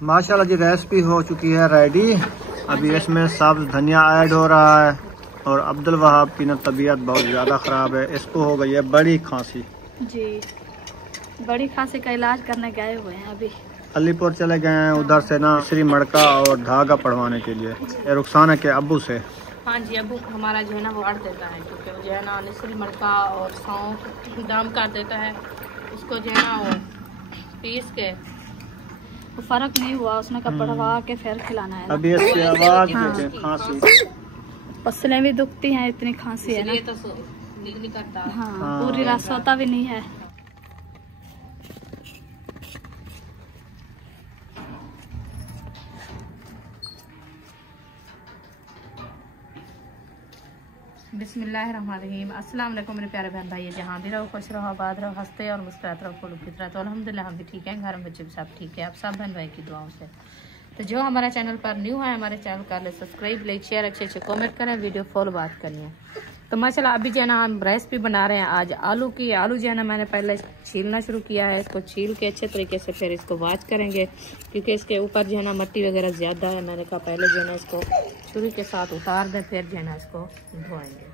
माशाल्लाह जी रेसिपी हो चुकी है रेडी। अभी इसमें सब्ज धनिया ऐड हो रहा है। और अब्दुल वहाब की ना तबीयत बहुत ज़्यादा ख़राब है, इसको हो गई है बड़ी खांसी जी। बड़ी खांसी का इलाज करने गए हुए हैं अभी। अलीपुर चले गए हैं उधर से ना श्री मड़का और धागा पढ़वाने के लिए, रुखसाना के अब्बू से। हाँ जी, अब्बू हमारा जो है ना वो आड़ देता है, क्योंकि वो जो है ना निसरी मड़का और सौंफ दाम कर देता है। उसको जो है ना वो पीस के तो फर्क नहीं हुआ, उसने का पढ़वा के फिर खिलाना है। अभी इसकी आवाज खांसी, पसलें भी दुखती हैं, इतनी खांसी है ना तो नहीं करता। हाँ, पूरी रात सोता भी नहीं है। बिस्मिल्लाहिर्रहमानिर्रहीम। अस्सलाम वालेकुम मेरे प्यारे बहन भाई, जहाँ भी रहो खुश रहो, आबाद रहो, हंसते और मुस्कुराते रहो, फूल की तरह। तो अल्हम्दुलिल्लाह हम भी ठीक हैं, घर में बच्चे भी सब ठीक है, आप सब बहन भाई की दुआओं से। तो जो हमारा चैनल पर न्यू है, हमारे चैनल कर ले सब्सक्राइब, लाइक शेयर, अच्छे अच्छे कमेंट करें, वीडियो फॉलो बात करनी है। तो माशाल्लाह अभी जो है ना हम रेसिपी बना रहे हैं आज आलू की। आलू जो है ना मैंने पहले छीलना शुरू किया है, इसको छील के अच्छे तरीके से फिर इसको वॉश करेंगे, क्योंकि इसके ऊपर जो है ना मिट्टी वगैरह ज़्यादा है। मैंने कहा पहले जो है ना इसको छुरी के साथ उतार दें, फिर जो है ना इसको धोएंगे।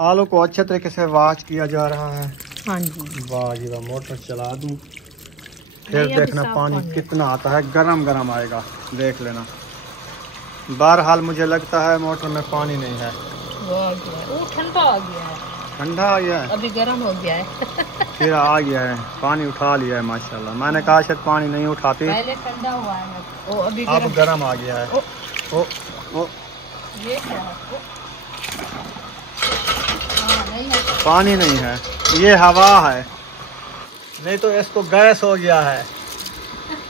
आलू को अच्छे तरीके से वॉश किया जा रहा है। हाँ जी, वाह जी वाह। मोटर चला दूं, फिर देखना पानी कितना आता है, गरम गरम आएगा, देख लेना। बहरहाल मुझे लगता है मोटर में पानी नहीं है, वो ठंडा आ गया है। ठंडा आ गया है, अभी गर्म हो गया है। फिर आ गया है, पानी उठा लिया है माशाल्लाह। मैंने कहा शायद पानी नहीं उठाती, पहले ठंडा हुआ है, ओ अभी अब गरम आ गया है। ओ ये क्या है? पानी नहीं है, ये हवा है, नहीं तो इसको गैस हो गया है।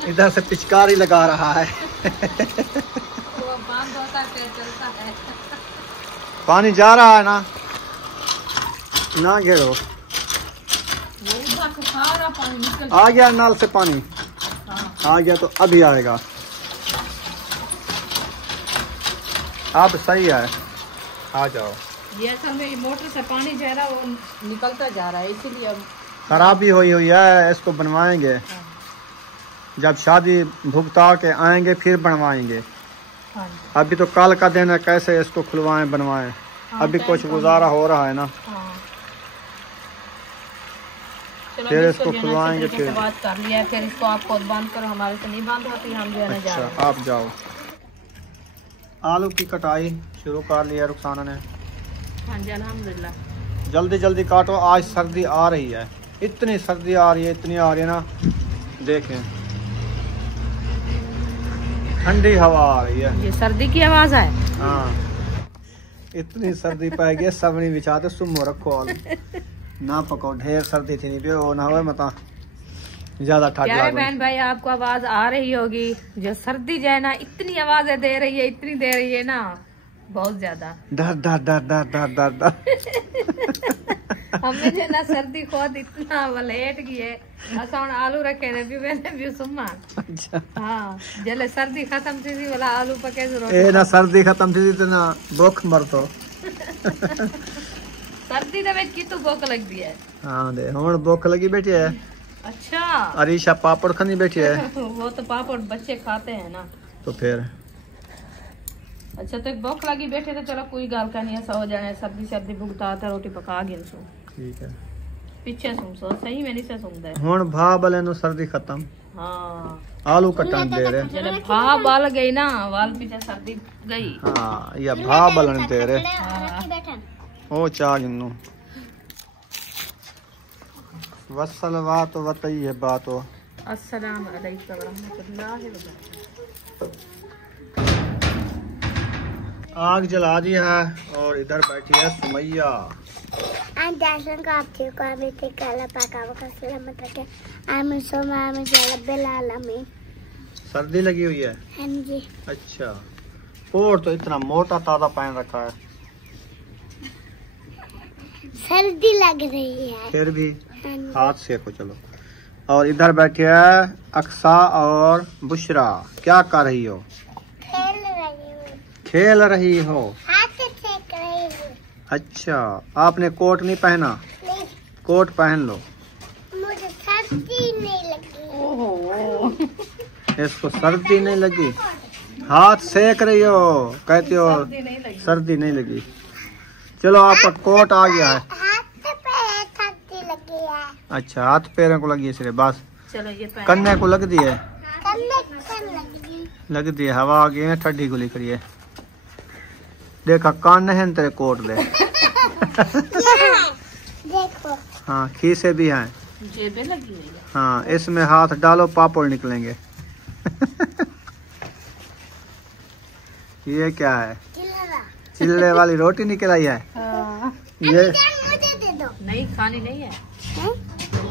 इधर से पिचकारी लगा रहा है। वो बंद होता है, चलता है। पानी जा रहा है ना गिरो। आ गया नल से पानी, आ गया तो अभी आएगा। अब सही है, आ जाओ। ये असल में मोटर से पानी जो है ना वो निकलता जा रहा है, इसीलिए अब खराबी हुई है। इसको बनवाएंगे, जब शादी भुगता के आएंगे फिर बनवाएंगे। हाँ। अभी तो कल का दिन है, कैसे इसको खुलवाएं बनवाएं। हाँ, अभी कुछ गुजारा हो रहा है ना। हाँ। फिर इसको खुलवाएंगे, फिर बात कर लिया, फिर इसको आप खुद बंद करो, हमारे से नहीं बंद होती, हम जो है ना जा रहे हैं। आप जाओ। आलू की कटाई शुरू कर लिया रुखसाना ने। हाँ जी, अल्हम्दुलिल्लाह। जल्दी जल्दी काटो, आज सर्दी आ रही है, इतनी सर्दी आ रही है, इतनी आ रही है ना, देखें ठंडी हवा आ रही है। ये सर्दी की आवाज है। हाँ, इतनी सर्दी पै गई, सबनी बिछाते सुमो रखो आलू ना पको, ढेर सर्दी थी नहीं पे ना हो मता ज्यादा ठंड लग। बहन भाई आपको आवाज आ रही होगी, जो सर्दी जो है ना इतनी आवाजें दे रही है, इतनी दे रही है ना, बहुत ज्यादा डर डर डर डर डर डर डर। हमने जो ना सर्दी खुद इतना वलेट की है, असा आलू रखे ने भी मैंने भी सुमा। अच्छा हाँ, जले सर्दी खत्म थी वाला आलू पके जरूर। ए ना सर्दी खत्म थी तो ना भूख मर तो। सर्दी दे विच कितु भूख लगदी है। हाँ दे हुण भूख लगी बैठी है। अच्छा, अरीशा पापड़ खानी बैठी है। वो तो पापड़ बच्चे खाते हैं ना, तो फिर अच्छा तो भूख लगी बैठे तो चलो कोई गाल का नहीं, ऐसा हो जाए सर्दी सर्दी भुगता था, रोटी पका गिन सो ठीक है, पीछे सुन सो सही में नहीं से सुनदा है। हुण भा बले नु सर्दी खत्म। हाँ, आलू कटन दे रहे। जब भा बाल गई ना, वाल पीछे सर्दी गई। हाँ, या भा बलन दे रहे। ओ चा गिन्नू वसलवात वतई है बात हो। अस्सलाम वालेकुम रहमतुल्लाहि व बरकातहू। आग जला दी है और इधर बैठी है सुमैया। सर्दी लगी हुई है। हाँ जी। अच्छा, कोट तो इतना मोटा ताजा पहन रखा है, सर्दी लग रही है फिर भी हाथ सेको चलो। और इधर बैठे है अक्सा और बुशरा, क्या कर रही हो? खेल रही हूँ। खेल रही हो? हाथ से सेक रही हूँ। अच्छा, आपने कोट नहीं पहना? नहीं, कोट पहन लो। मुझे सर्दी नहीं लगी। ओहो इसको सर्दी नहीं लगी? हाथ सेक रही हो कहती हो सर्दी नहीं लगी। सर्दी नहीं लगी। चलो आपका कोट आ गया है। हाथ से पैर सर्दी लगी है। अच्छा, हाथ पैरों को लगी है सिर्फ, बस चलो ये पहन। कन्ने को लग दी है? कन्ने लगी। लग दी है, हवा आ गई है, ठंडी गुली करी है। देखा कान है तेरे कोट दे। देखो। हाँ, खीसे भी हैं। जेबें लगी हुई है। हाँ, इसमें हाथ डालो पापड़ निकलेंगे। ये क्या है? चिल्ला। चिल्ले वाली रोटी निकल आई है। ये मुझे दे दो। नहीं खानी नहीं है,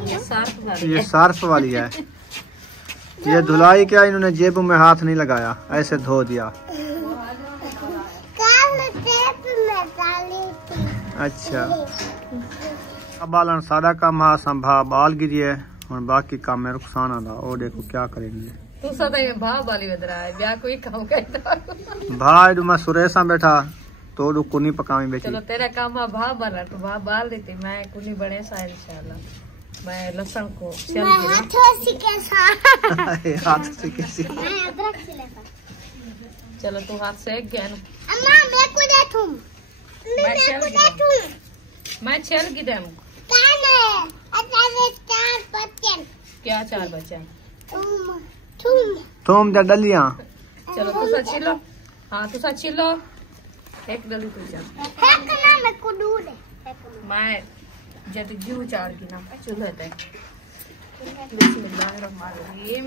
ये सर्फ वाली ये है। सर्फ वाली है। ये धुलाई क्या, इन्होंने जेब में हाथ नहीं लगाया, ऐसे धो दिया। कल टेप में डाली थी। अच्छा, अब बालन सादा काम हा संभा बाल गिरी है और बाकी काम में नुकसान आता। और देखो क्या करेंगे। तू सदा में भाव वाली बदरा है, ब्याह कोई काम करता। भाई मैं सुरेशा बैठा तो कुनी पकावी बेटी। चलो तेरा काम है भाव बना, तो भाव बाल देती, मैं कुनी बने सा इंशाल्लाह। मैं लहसुन को चल मैं गिरा। हाथों से कैसा? हाथ से कैसी? मैं अदरक से लेता। चलो तू हाथ से एक गैन अम्मा मैं को दे तुम। मैं चल को गिरा। दे तुम। मैं चल गिरा। कौन है? अचानक चार बच्चे। क्या 4 बच्चा? तुम जा डलिया। चलो तू सा छिलो। हाँ तू सा छिलो। एक डली तू जा। फेंकना मैं को दूर है। मैं जब घी चाड़ की ना चूल्हे पे। बिस्मिल्लाहिर्रहमानिर्रहीम।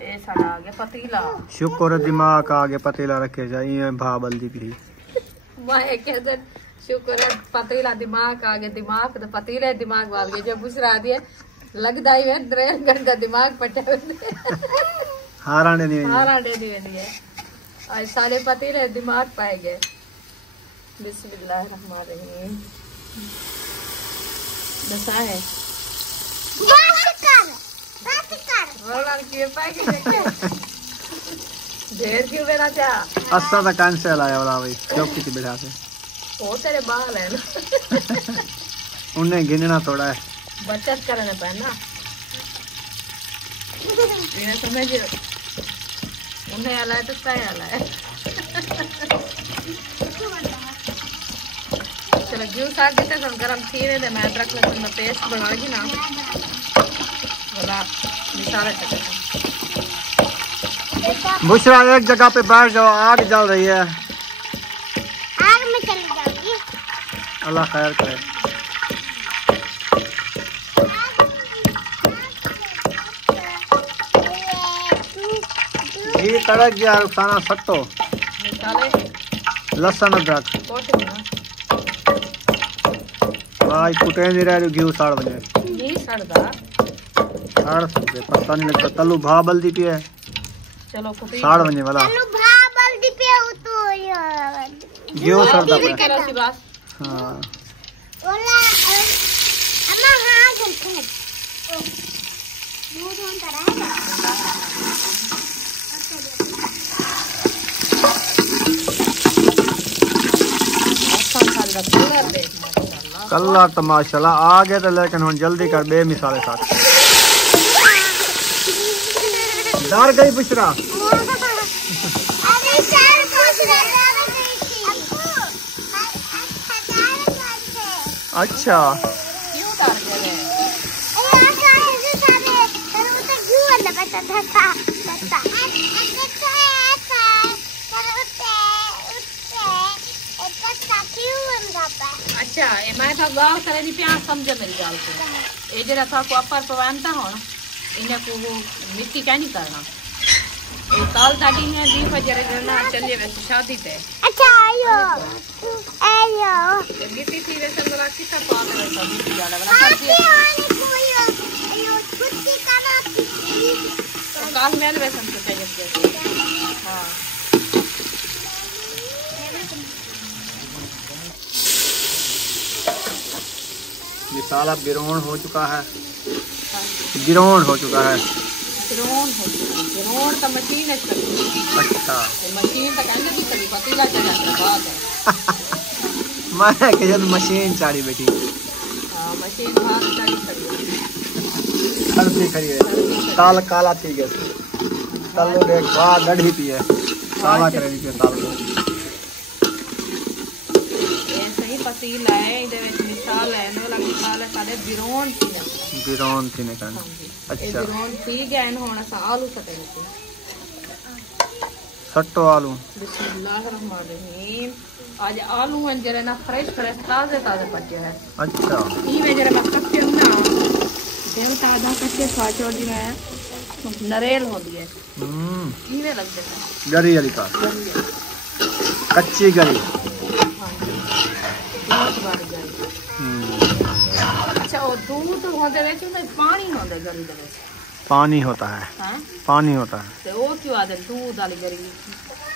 ए सारा आ गया पतीला। शुक्र दिमाग आगे पतीला रखे जाइए भा बल्दी की। मैं कहते शुक्र है पतीला दिमाग आ गया, दिमाग तो पतीले दिमाग वाल गए। जब बुशरा दिए लगदा ही है ड्रेन घंटा दिमाग पटे हाराने नहीं। हारा दे दिए और सारे पतीले दिमाग पाए गए। बिस्मिल्लाहिर्रहमानिर्रहीम। दसा है रोलन किए पाए गए। ढेर क्यों बेरा चाह अस्सा तक कैंसिल आया वाला भाई चौकी की बिठा से। वो तेरे बाल है ना। उन्हें गिनना थोड़ा है। बचत करने पे ना इन्हें समझ उन्हें आला है तो सही आला है। चलो घी साग देते तो गरम थी रहे थे। मैं अदरक लहसुन में पेस्ट बनाऊंगी ना बोला मिसाल है। बुशरा एक जगह पे बैठ जाओ, आग जल रही है। आग में चली जाऊंगी। अल्लाह खैर करे। घी कड़क गया, रुखसाना सट्टो निकाले लहसुन अदरक कोट में भाई कुटे नहीं रहे घी साड़ बजे नहीं सड़दा। साड़ सकते पता नहीं लगता तलू भा बल्दी पे है। चलो कुटी साड़ बजे वाला चलो भाबल दी पे तो घी सड़ता पे। करो सी बात। हाँ बोला अम्मा हाँ चलते हैं। दूध होता रहेगा। कलर देख माशाल्लाह। कलर तो माशाल्लाह आ गए तो, लेकिन हम जल्दी कर बेमिसाल साथ डर गई बुशरा। अरे चार अच्छा क्यों डाल रहे हैं? अच्छा मैं तो गाँव करे नहीं प्यार समझे मेरी गाल को। ये जरा था को अपर पवानता हो ना इन्हें को वो मिट्टी क्या नहीं करना। ये काल दादी है दी बजे करना चलिए वैसे शादी पे। अच्छा आयो आयो मिट्टी थी वैसे जरा कितना पाल रहा था मिट्टी वाला वाला कर दिया। तो काल मेल वैसे हमको चाहिए हाँ। ये साला गिरोन हो चुका है, गिरोन हो चुका है। फिरौन है, फिरौन का मशीन है कभी। अच्छा मशीन तक कहने भी कभी पतीला चला के बात है। मैं के मशीन चाड़ी बेटी हाँ मशीन हाथ चली कभी। खरदी खड़ी है ताल काला थी गया ताल लोग एक बार गढ़ी पी है काला करे के ताल को ऐसे ही पतीला है इधर एक मिसाल है ना मिसाल है सारे बिरोन थी ना बिरोन थी ने कहना ये अच्छा बिरोन थी गया इन होना सा आलू सटे थे सट्टो आलू बिस्मिल्लाहिर्रहमानिर्रहीम आज आलू हैं जरा ना फ्रेश फ्रेश ताजे ताजे पके हैं अच्छा ई में जरा कच्चे ना देव ताजा कच्चे फाचो दी है नरेल होती है ई में लग जाता है गरी वाली का कच्ची गरी बहुत बार गई अच्छा और दूध होते वेच में पानी होते गरी दे पानी होता है हां पानी होता है ते वो क्यों आदे दूध वाली गरी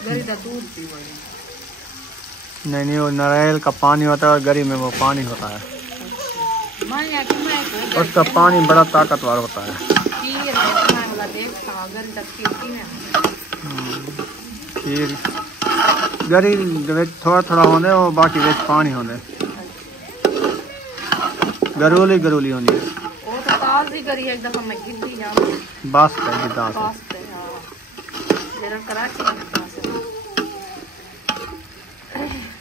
गरी दा दूध पीवो नहीं वो नारियल का पानी होता है और गरी में वो पानी होता है मैं या कि मैं उसका पानी बड़ा ताकतवर होता है पी रहा है मैं वाला देख का गरी दा पीती में फिर गरी थोड़ा थोड़ा होने और बाकी वेच पानी होने गरूली गरूली होनी है वो तो ताल दी करी एक दफा मैं गिद्दी जाऊं बस कर दी दास पास पे हां जरा कराची में पास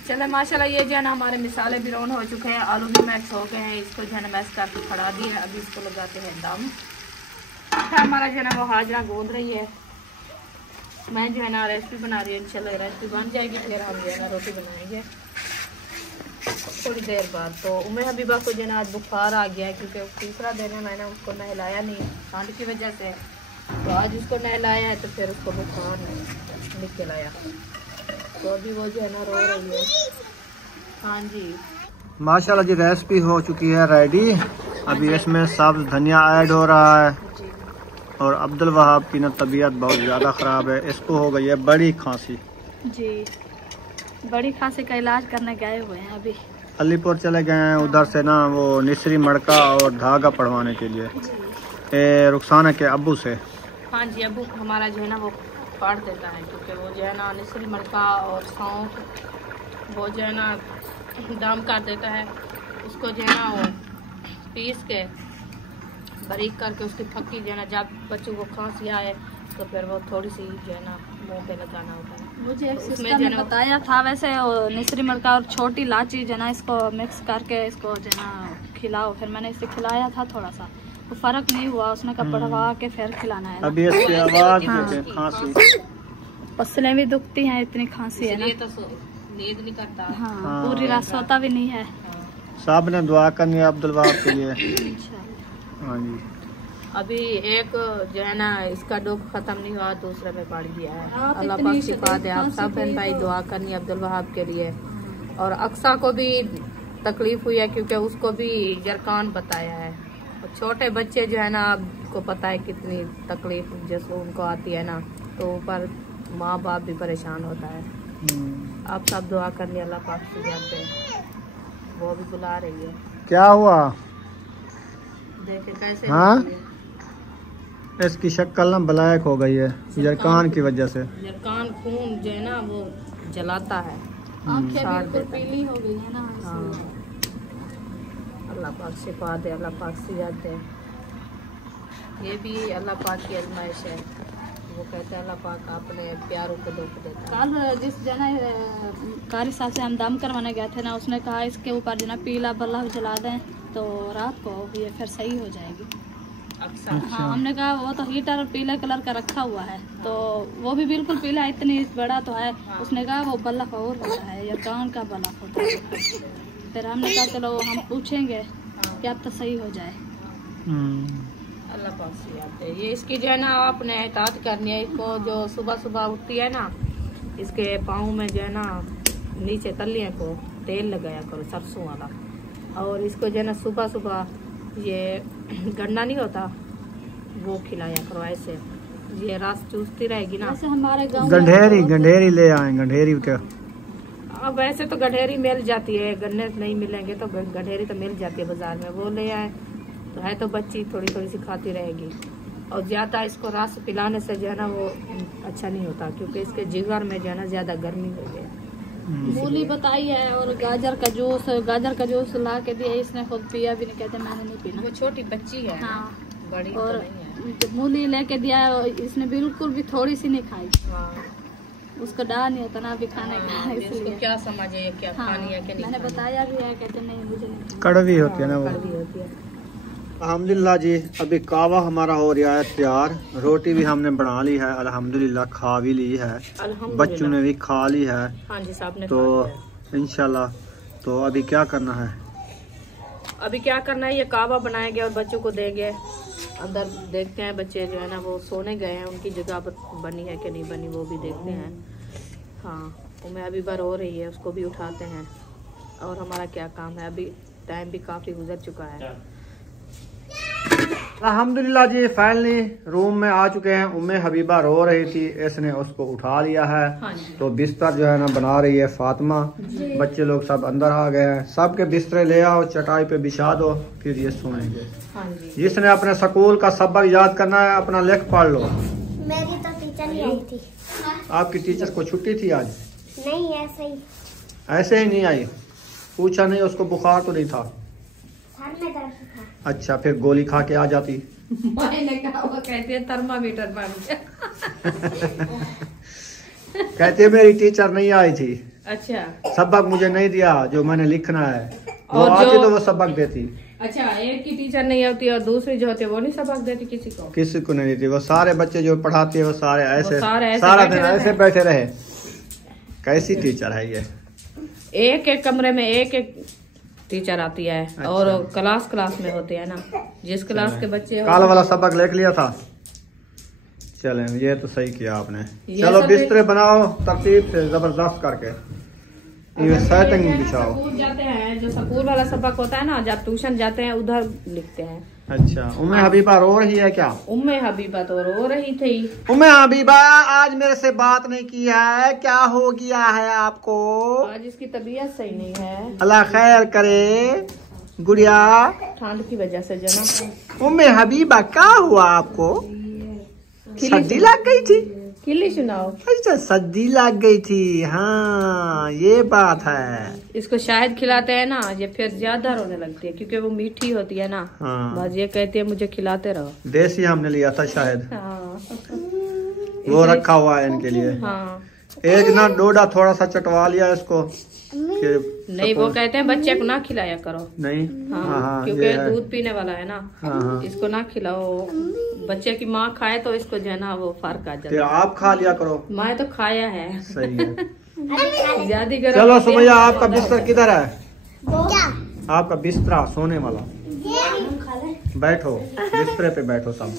चले माशाल्लाह ये जो है ना हमारे मिसाले बिरौन हो चुके हैं आलू भी मैक्स हो गए हैं इसको जो है ना मैश करके खड़ा दिए अभी इसको लगाते हैं दम फिर हमारा जो है ना वो हाजरा गूंद रही है मैं जो है ना रेसिपी बना रही हूँ इंशाल्लाह रेसिपी बन जाएगी फिर हम जो है ना रोटी बनाएंगे थोड़ी देर बाद। तो उम्मे हबीबा को जो है ना आज बुखार आ गया है क्योंकि तीसरा दिन है मैंने उसको नहलाया नहीं ठंड की वजह से तो आज उसको नहलाया है तो फिर उसको बुखार निकल आया तो अभी वो जो है ना रो रही है। हाँ जी माशाल्लाह जी रेसिपी हो चुकी है रेडी अभी इसमें सब्ज धनिया ऐड हो रहा है और अब्दुल वहाब की ना तबीयत बहुत ज़्यादा ख़राब है इसको हो गई है बड़ी खांसी जी बड़ी खांसी का इलाज करने गए हुए हैं अभी अलीपुर चले गए हैं उधर से ना वो निसरी मड़का और धागा पढ़वाने के लिए रुखसाना के अब्बू से। हाँ जी अब्बू हमारा जो है ना वो पढ़ देता है क्योंकि वो जो है ना निसरी मड़का और सौंफ वो जो है ना दाम कर देता है उसको जो है ना वो पीस के बारीक करके उसकी फक्की जो है ना जब बच्चों को खांसी आए तो फिर वो थोड़ी सी जो है ना मुंह पे लगाना होता है। मुझे एक सिस्टर ने बताया था वैसे निसरी मड़का और छोटी इलायची जो है ना इसको मिक्स करके इसको जो है ना खिलाओ फिर मैंने इसे खिलाया था थोड़ा सा तो फर्क नहीं हुआ उसने कहा पढ़वा के फिर खिलाना है अभी इसकी आवाज खांसी पसलें भी दुखती हैं इतनी खांसी है ना तो नींद नहीं करता हाँ पूरी रात सोता भी नहीं है। साहब ने दुआ करनी है अब्दुल वहाब के लिए। हाँ जी अभी एक जो है ना इसका दुख खत्म नहीं हुआ दूसरे में पड़ गया है अल्लाह पाक शिफा दे आप सब बहन भाई दुआ करनी है अब्दुल वहाब के लिए। और अक्सा को भी तकलीफ हुई है क्योंकि उसको भी जरकान बताया है और छोटे बच्चे जो है ना आपको पता है कितनी तकलीफ जैसे उनको आती है ना तो ऊपर माँ बाप भी परेशान होता है। आप सब दुआ करनी अल्लाह पाक से दे वो भी बुला रही है। क्या हुआ देखे कैसे हाँ इसकी शक्ल ना ब्लैक हो गई है जरकान की वजह से जरकान खून जो है ना वो जलाता है आंखें बिल्कुल पीली हो गई है ना। हाँ अल्लाह पाक शिफा दे अल्लाह पाक सेहत दे ये भी अल्लाह पाक की आजमाइश है वो कहते हैं अल्लाह पाक अपने प्यारों को दुख देता है। कल जिस जना कारी साहब से हम दम करवाने गए थे ना उसने कहा इसके ऊपर जो ना पीला बल्ब जला दें तो रात को ये फिर सही हो जाएगी। अच्छा। हाँ हमने कहा वो तो हीटर पीले कलर का रखा हुआ है तो वो भी बिल्कुल पीला इतनी बड़ा तो है। हाँ। उसने कहा वो बल्ब और होता है या कान का बल्ब होता है फिर हमने कहा चलो हम पूछेंगे क्या तो सही हो जाए। अल्लाह पाक से याद है ये इसकी जो है ना आपने एहतियात करनी है इसको जो सुबह सुबह उठती है ना इसके पाँव में जो है ना नीचे तलियों को तेल लगाया करो सरसों वाला और इसको जो है ना सुबह सुबह ये गन्ना नहीं होता वो खिलाया करो ऐसे ये रस चूसती रहेगी ना। ऐसे हमारे गाँव गंढेरी ले आए गंढेरी क्या अब वैसे तो गंढेरी मिल जाती है गन्ने नहीं मिलेंगे तो गंढेरी तो मिल जाती है बाजार में वो ले आए तो है तो बच्ची थोड़ी थोड़ी सी खाती रहेगी और ज़्यादा इसको रस पिलाने से जो है ना वो अच्छा नहीं होता, क्योंकि इसके जिगर में जो है ना ज़्यादा गर्मी हो गया। मूली बताई है और गाजर का जूस ला के दिया, इसने खुद पिया भी नहीं, कहते मैंने नहीं पीना। वो छोटी बच्ची है। हाँ, बड़ी और तो नहीं है। मूली लेके दिया है, इसने बिल्कुल भी थोड़ी सी नहीं खाई। हाँ। उसको डर नहीं होता ना अभी खाने का, इसको इसलिए। क्या समझे ये क्या हाँ, खानी है कि नहीं मैंने खानी। बताया भी है, कहते नहीं मुझे नहीं। कड़वी होती है ना वो। कड़वी होती है। अल्हम्दुलिल्लाह जी, अभी कावा हमारा हो रहा है तैयार। रोटी भी हमने बना ली है अल्हम्दुलिल्लाह, खा भी ली है, बच्चों ने भी खा ली है। हाँ जी साहब ने तो खा लिया। इंशाल्लाह तो अभी क्या करना है? अभी क्या करना है, ये कावा बनाएंगे और बच्चों को देंगे। अंदर देखते हैं, बच्चे जो है ना वो सोने गए हैं, उनकी जगह पर बनी है कि नहीं बनी वो भी देखते हैं। हाँ, तो मैं अभी बार हो रही है, उसको भी उठाते हैं। और हमारा क्या काम है, अभी टाइम भी काफ़ी गुजर चुका है। अल्हम्दुलिल्लाह जी, फाइनली रूम में आ चुके हैं। उम्मे हबीबा रो रही थी, इसने उसको उठा लिया है। हाँ जी। तो बिस्तर जो है ना बना रही है फातिमा। बच्चे लोग सब अंदर आ गए हैं। सबके बिस्तरे ले आओ, चटाई पे बिछा दो, फिर ये सोएंगे। हाँ जी। जिसने अपने स्कूल का सबक याद करना है अपना लेख पढ़ लो। मेरी तो टीचर नहीं आई थी। आपकी टीचर को छुट्टी थी आज? नहीं, ऐसे ही ऐसे ही नहीं आई? पूछा नहीं उसको बुखार तो नहीं था? सर में दर्द था। अच्छा, फिर गोली खा के आ जाती। मैंने कहा, वो कहती है थर्मामीटर बन गया। कहती है मेरी टीचर नहीं आई थी, अच्छा सबक मुझे नहीं दिया जो मैंने लिखना है। वो और आती जो- तो वो सबक देती। अच्छा, एक की टीचर नहीं होती और दूसरी जो होती है वो नहीं सबक देती किसी को। किसी को नहीं देती। वो सारे बच्चे जो पढ़ाती है वो सारे ऐसे सारे सारा बैठे दिन रहते ऐसे हैं। बैठे रहे। कैसी टीचर है ये? एक एक कमरे में एक एक टीचर आती है। अच्छा। और क्लास में होते हैं ना, जिस क्लास के बच्चे काल वाला सबक लिख लिया था। चले, ये तो सही किया आपने। ये चलो सब बिस्तरे बनाओ तरतीब से जबरदस्त करके, ये सेटिंग बिछाओ। स्कूल जाते हैं, जो स्कूल वाला सबक होता है ना, जब ट्यूशन जाते हैं उधर लिखते हैं। अच्छा, उम्मे हबीबा रो रही है क्या? उम्मे हबीबा तो रो रही थी। उम्मे हबीबा आज मेरे से बात नहीं की है, क्या हो गया है आपको? आज इसकी तबीयत सही नहीं है, अल्लाह खैर करे गुड़िया। ठंड की वजह से जो ना। उम्मे हबीबा क्या हुआ आपको? सर्दी लग गई थी? खिल्ली सुनाओ। अच्छा, सर्दी लग गई थी। हाँ, ये बात है। इसको शायद खिलाते हैं ना, ये फिर ज्यादा रोने लगती है, क्योंकि वो मीठी होती है ना। हाँ, बस ये कहती है मुझे खिलाते रहो। देसी हमने लिया था शायद, हाँ। वो रखा हुआ है इनके लिए। हाँ, एक ना डोडा थोड़ा सा चटवा लिया इसको कि नहीं वो कहते हैं बच्चे को ना खिलाया करो। नहीं। हाँ, हाँ, क्योंकि ये है। दूध पीने वाला है ना। हाँ, हाँ। इसको ना खिलाओ, बच्चे की माँ खाए तो इसको जो है ना वो फर्क आ फिर जाता है। आप खा लिया करो। मैं तो खाया है। सही है। ज्यादा गर्म चलो होती है, सुमैया, तो आपका होता बिस्तर है। किधर है? क्या? आपका बिस्तरा सोने वाला। बैठो बिस्तरे पे, बैठो सब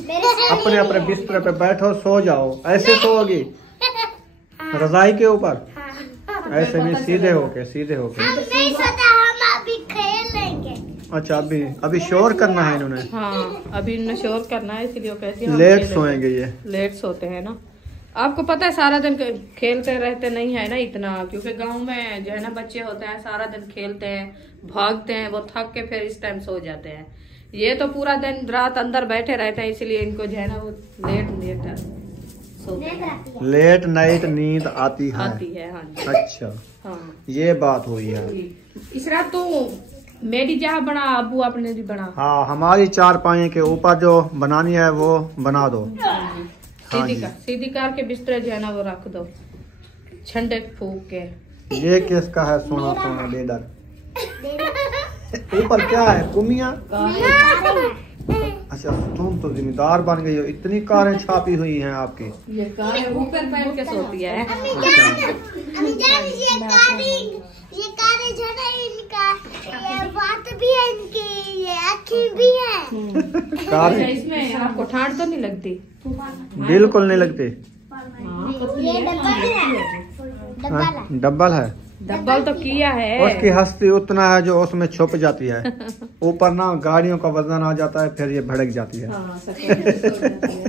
अपने अपने बिस्तरे पे बैठो, सो जाओ। ऐसे सोओगी रजाई के ऊपर? ऐसे नहीं, सीधे होके, सीधे होके। हम नहीं सोता, हम अभी खेलेंगे। अच्छा, अभी शोर करना है इन्होंने। हाँ, अभी इन्हें शोर करना है, इसलिए वो कहती है हम लेट खेलेंगे। सोएंगे ये। लेट सोते हैं ना। आपको पता है सारा दिन खेलते रहते नहीं है ना इतना, क्योंकि गांव में जो है ना बच्चे होते हैं सारा दिन खेलते हैं, भागते हैं, वो थक के फिर इस टाइम सो जाते हैं। ये तो पूरा दिन रात अंदर बैठे रहते हैं, इसलिए इनको जो है ना वो लेट सोते हैं। लेट नाइट नींद आती है। आती है। हाँ जी। अच्छा, हाँ ये बात हुई है। इस रात तो मेरी जहाँ बना, अबू आपने भी बना। हाँ, हमारी चारपाई के ऊपर जो बनानी है वो बना दो। हाँ जी। सीधी कार के बिस्तर जो है ना वो रख दो, ठंडे फूक के। ये किसका है सोना सोना लेडर? ऊपर क्या है, कुमिया? अच्छा, तुम तो जिम्मेदार बन गई हो, इतनी कारें छापी हुई हैं आपकी। ये कार ऊपर बैठ के सोती है। अच्छा, ये कारे जो है इनका, ये बात भी है इनकी, ये आँखें भी है। अच्छा, कारें इसमें आपको ठंड तो नहीं लगती? बिल्कुल नहीं लगती। ये डब्बल है, डब्बल हाँ, है। डब्बल है। डब्बल तो किया है। उसकी हस्ती उतना है जो उसमें छुप जाती है। ऊपर ना गाड़ियों का वजन आ जाता है, फिर ये भड़क जाती है। हाँ, सफेद सो जाती है।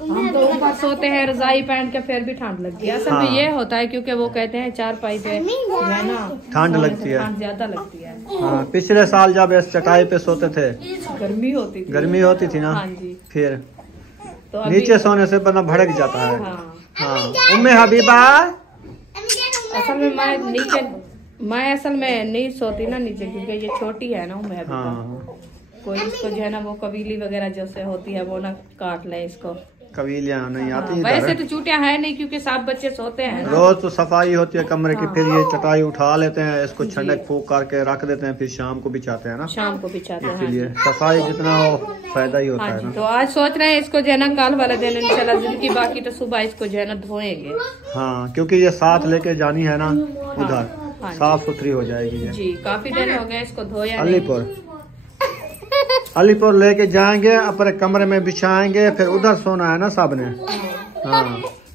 हम तो ऊपर सोते हैं रजाई पहन के, फिर भी ठंड लगती है। असल में ये होता है क्योंकि वो कहते हैं चारपाई पे है ना ठंड लगती है, ठंड ज्यादा लगती है। हाँ, पिछले साल जब इस चटाई पे सोते थे गर्मी होती थी ना। ना। हाँ जी। फिर तो अभी नीचे सोने से बंदा भड़क जाता है। हाँ। हाँ। उम्मे हबीबा, असल में मैं असल में नहीं सोती ना नीचे, क्योंकि ये छोटी है ना मैं। हाँ, कोई इसको जो है ना वो कबीली वगैरह जैसे होती है वो ना काट ले इसको। कबीलियाँ नहीं आती हैं वैसे इधर। तो चूटियां है नहीं क्योंकि सब बच्चे सोते हैं ना। रोज तो सफाई होती है कमरे की, फिर ये चटाई उठा लेते हैं, इसको ठंडक फूक करके रख देते हैं, फिर शाम को बिछाते हैं ना। शाम को बिछाते हैं। इसीलिए सफाई जितना हो फायदा ही होता हाँ है जी। ना। तो आज सोच रहे हैं इसको जो है ना कल वाले दिन इंशाल्लाह जिंदगी बाकी तो सुबह इसको जो है ना धोएंगे। हाँ, क्योंकि ये साथ लेके जानी है ना हाँ उधर, साफ सुथरी हो जाएगी ये। जी। काफी दिन हो गए इसको धोया नहीं। अलीपुर लेके जाएंगे, अपने कमरे में बिछाएंगे, फिर उधर सोना है ना सब ने। हाँ,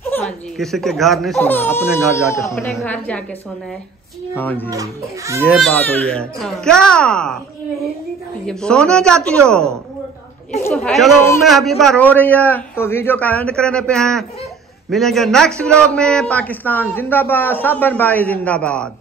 हाँ जी। किसी के घर नहीं सोना, अपने घर जाके सोना अपने है। घर जाके सोना है। हाँ जी, ये बात हुई है। हाँ। क्या ये सोने जाती हो? इसको है। चलो, उम्मे हबीबा रो रही है तो वीडियो का एंड करने पे हैं। मिलेंगे नेक्स्ट व्लॉग में। पाकिस्तान जिंदाबाद, सब भाई जिंदाबाद।